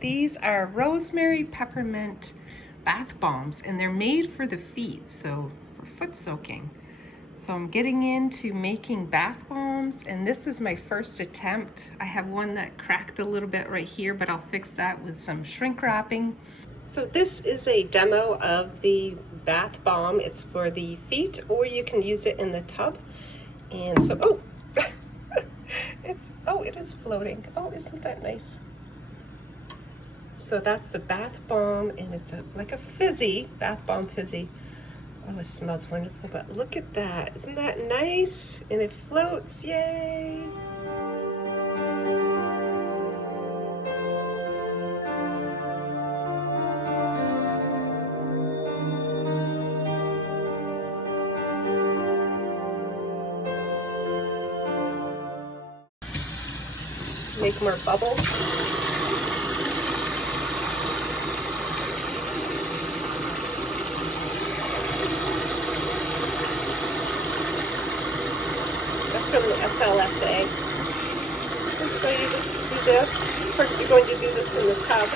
These are rosemary peppermint bath bombs, and they're made for the feet, so for foot soaking. So I'm getting into making bath bombs, and this is my first attempt. I have one that cracked a little bit right here, but I'll fix that with some shrink wrapping. So this is a demo of the bath bomb. It's for the feet, or you can use it in the tub. And so, oh, it is floating. Oh, isn't that nice? So that's the bath bomb, and it's like a fizzy, bath bomb fizzy. Oh, it smells wonderful, but look at that. Isn't that nice? And it floats, yay! Make more bubbles. From the SLSA. So you just do this. First you're going to do this in the tub.